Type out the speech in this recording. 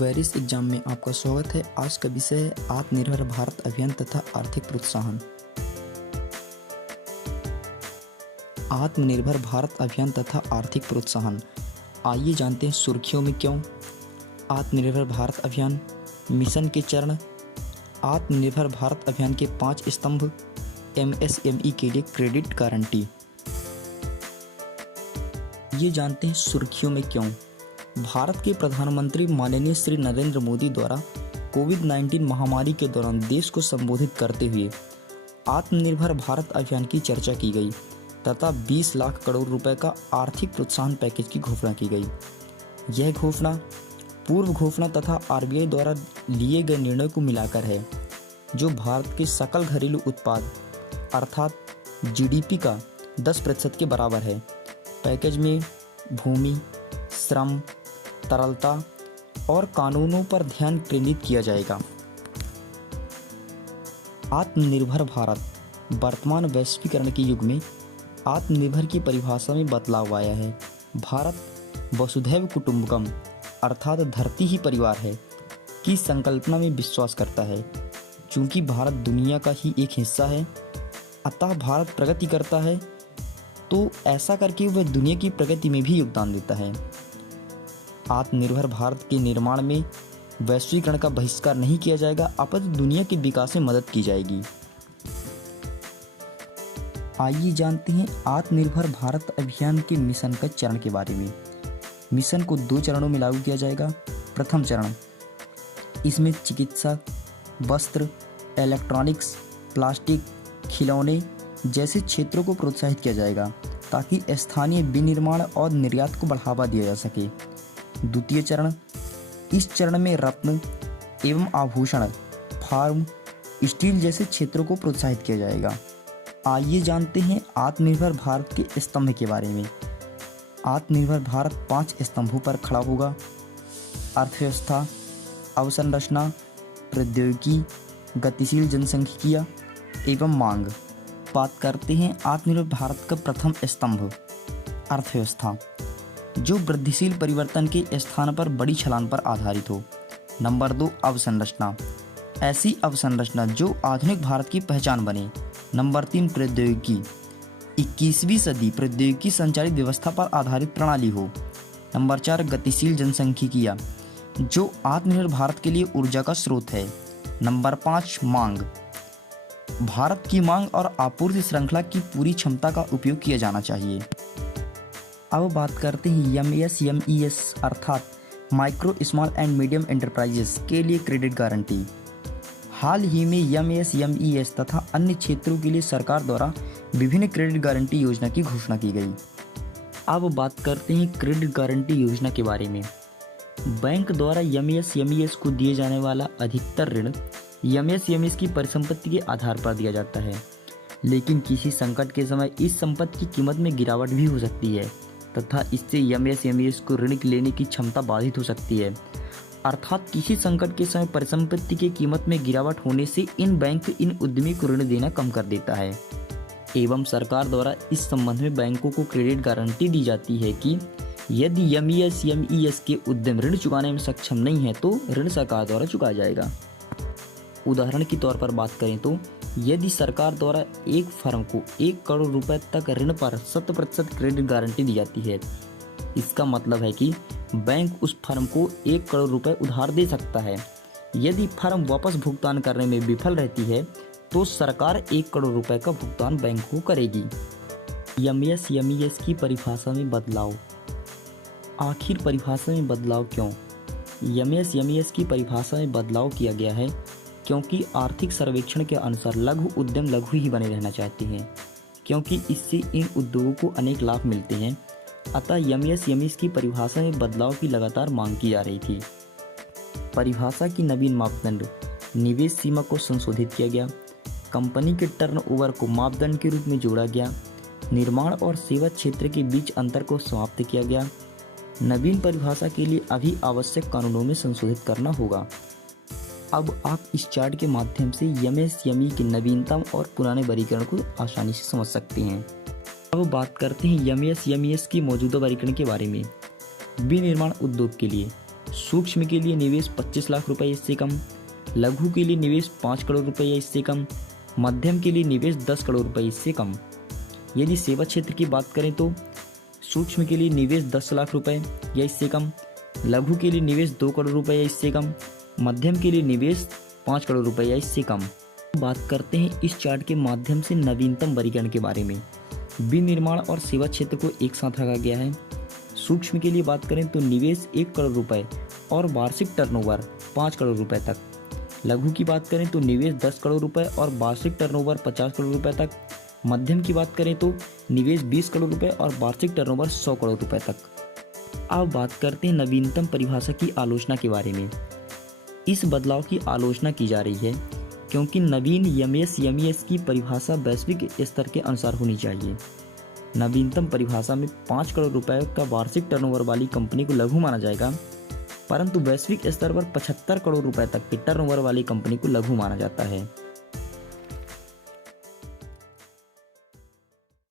Vries exam में आपका स्वागत है। आज का विषय है आत्मनिर्भर भारत अभियान तथा आर्थिक प्रोत्साहन। आत्मनिर्भर भारत अभियान तथा आर्थिक प्रोत्साहन। आइए जानते हैं सुर्खियों में क्यों। आत्मनिर्भर भारत अभियान, मिशन के चरण, आत्मनिर्भर भारत अभियान के 5 स्तंभ, MSME के लिए क्रेडिट गारंटी। ये जानते हैं सुर्खियों में क्यों। भारत के प्रधानमंत्री माननीय श्री नरेंद्र मोदी द्वारा कोविड-19 महामारी के दौरान देश को संबोधित करते हुए आत्मनिर्भर भारत अभियान की चर्चा की गई तथा 20 लाख करोड़ रुपए का आर्थिक प्रोत्साहन पैकेज की घोषणा की गई। यह घोषणा पूर्व घोषणा तथा RBI द्वारा लिए गए निर्णय को मिलाकर है, जो भारत के सकल घरेलू उत्पाद अर्थात GDP का 10% के बराबर है। पैकेज में भूमि, श्रम, तरलता और कानूनों पर ध्यान केंद्रित किया जाएगा। आत्मनिर्भर भारत। वर्तमान वैश्वीकरण के युग में आत्मनिर्भर की परिभाषा में बदलाव आया है। भारत वसुधैव कुटुंबकम अर्थात धरती ही परिवार है की संकल्पना में विश्वास करता है। चूंकि भारत दुनिया का ही एक हिस्सा है, अतः भारत प्रगति करता है, तो ऐसा करके वह दुनिया की प्रगति में भी योगदान देता है। आत्मनिर्भर भारत के निर्माण में वैश्वीकरण का बहिष्कार नहीं किया जाएगा, अपितु दुनिया के विकास में मदद की जाएगी। आइए जानते हैं आत्मनिर्भर भारत अभियान के मिशन का चरण के बारे में। मिशन को 2 चरणों में लागू किया जाएगा। प्रथम चरण, इसमें चिकित्सा, वस्त्र, इलेक्ट्रॉनिक्स, प्लास्टिक, खिलौने जैसे क्षेत्रों को प्रोत्साहित किया जाएगा ताकि स्थानीय विनिर्माण और निर्यात को बढ़ावा दिया जा सके। द्वितीय चरण, इस चरण में रत्न एवं आभूषण, फार्म, स्टील जैसे क्षेत्रों को प्रोत्साहित किया जाएगा। आइए जानते हैं आत्मनिर्भर भारत के स्तंभ के बारे में। आत्मनिर्भर भारत 5 स्तंभों पर खड़ा होगा। अर्थव्यवस्था, अवसंरचना, प्रौद्योगिकी, गतिशील जनसांख्यिकीय एवं मांग। बात करते हैं आत्मनिर्भर भारत का प्रथम स्तंभ, अर्थव्यवस्था, जो वृद्धिशील परिवर्तन के स्थान पर बड़ी छलांग पर आधारित हो। नंबर 2, अवसंरचना, ऐसी अवसंरचना जो आधुनिक भारत की पहचान बने। नंबर 3, प्रौद्योगिकी, 21वीं सदी प्रौद्योगिकी संचालित व्यवस्था पर आधारित प्रणाली हो। नंबर 4, गतिशील जनसांख्यिकीय, जो आत्मनिर्भर भारत के लिए ऊर्जा का स्रोत है। नंबर 5, मांग, भारत की मांग और आपूर्ति श्रृंखला की पूरी क्षमता का उपयोग किया जाना चाहिए। अब बात करते हैं MSMES अर्थात micro small and medium enterprises के लिए क्रेडिट गारंटी। हाल ही में MSMES तथा अन्य क्षेत्रों के लिए सरकार द्वारा विभिन्न क्रेडिट गारंटी योजना की घोषणा की गई। अब बात करते हैं क्रेडिट गारंटी योजना के बारे में। बैंक द्वारा MSMES को दिए जाने वाला अधिकतर ऋण MSMES की परिसंपत्ति के आधार पर दिया जाता है, लेकिन किसी संकट के समय इस संपत्ति की कीमत में गिरावट भी हो सकती है तथा इससे MSMES को ऋण लेने की क्षमता बाधित हो सकती है। अर्थात किसी संकट के समय परिसंपत्ति की कीमत में गिरावट होने से इन बैंक इन उद्यमी को ऋण देना कम कर देता है। एवं सरकार द्वारा इस संबंध में बैंकों को क्रेडिट गारंटी दी जाती है कि यदि MSMES के उद्यम ऋण चुकाने में सक्षम नहीं है तो ऋण सरकार द्वारा चुकाया जाएगा। उदाहरण के तौर पर बात करें तो यदि सरकार द्वारा एक फर्म को 1 करोड़ रुपए तक ऋण पर 100% क्रेडिट गारंटी दी जाती है, इसका मतलब है कि बैंक उस फर्म को 1 करोड़ रुपए उधार दे सकता है। यदि फर्म वापस भुगतान करने में विफल रहती है तो सरकार 1 करोड़ रुपए का भुगतान बैंक को करेगी। MSMES की परिभाषा में बदलाव। आखिर परिभाषा में बदलाव क्यों? MSMES की परिभाषा में बदलाव किया गया है क्योंकि आर्थिक सर्वेक्षण के अनुसार लघु उद्यम लघु ही बने रहना चाहते हैं, क्योंकि इससे इन उद्योगों को अनेक लाभ मिलते हैं। अतः MSMES की परिभाषा में बदलाव की लगातार मांग की जा रही थी। परिभाषा की नवीन मापदंड, निवेश सीमा को संशोधित किया गया, कंपनी के टर्नओवर को मापदंड के रूप में जोड़ा गया, निर्माण और सेवा क्षेत्र के बीच अंतर को समाप्त किया गया। नवीन परिभाषा के लिए अभी आवश्यक कानूनों में संशोधित करना होगा। अब आप इस चार्ट के माध्यम से MSME के नवीनतम और पुराने वर्गीकरण को आसानी से समझ सकते हैं। अब बात करते हैं MSMES की मौजूदा वर्गीकरण के बारे में। विनिर्माण उद्योग के लिए सूक्ष्म के लिए निवेश 25 लाख रुपए इससे कम, लघु के लिए निवेश 5 करोड़ रुपए या इससे कम, मध्यम के लिए निवेश 10 करोड़ रुपए इससे कम। यदि सेवा क्षेत्र की बात करें तो सूक्ष्म के लिए निवेश 10 लाख रुपए या इससे कम, लघु के लिए निवेश 2 करोड़ रुपए या इससे कम, मध्यम के लिए निवेश 5 करोड़ रुपए या इससे कम। बात करते हैं इस चार्ट के माध्यम से नवीनतम वर्गीकरण के बारे में। विनिर्माण और सेवा क्षेत्र को एक साथ रखा गया है। सूक्ष्म के लिए बात करें तो निवेश 1 करोड़ रुपए और वार्षिक टर्नओवर 5 करोड़ रुपए तक। लघु की बात करें तो निवेश 10 करोड़ रुपए और वार्षिक टर्नओवर 50 करोड़ रुपए तक। मध्यम की बात करें तो निवेश 20 करोड़ रुपए और वार्षिक टर्नओवर 100 करोड़ रुपए तक। अब बात करते हैं नवीनतम परिभाषा की आलोचना के बारे में। इस बदलाव की आलोचना की जा रही है क्योंकि नवीन एमएस की परिभाषा वैश्विक स्तर के अनुसार होनी चाहिए। नवीनतम परिभाषा में 5 करोड़ रुपए का वार्षिक टर्नओवर वाली कंपनी को लघु माना जाएगा, परंतु वैश्विक स्तर पर 75 करोड़ रुपए तक के टर्नओवर वाली कंपनी को लघु माना जाता है।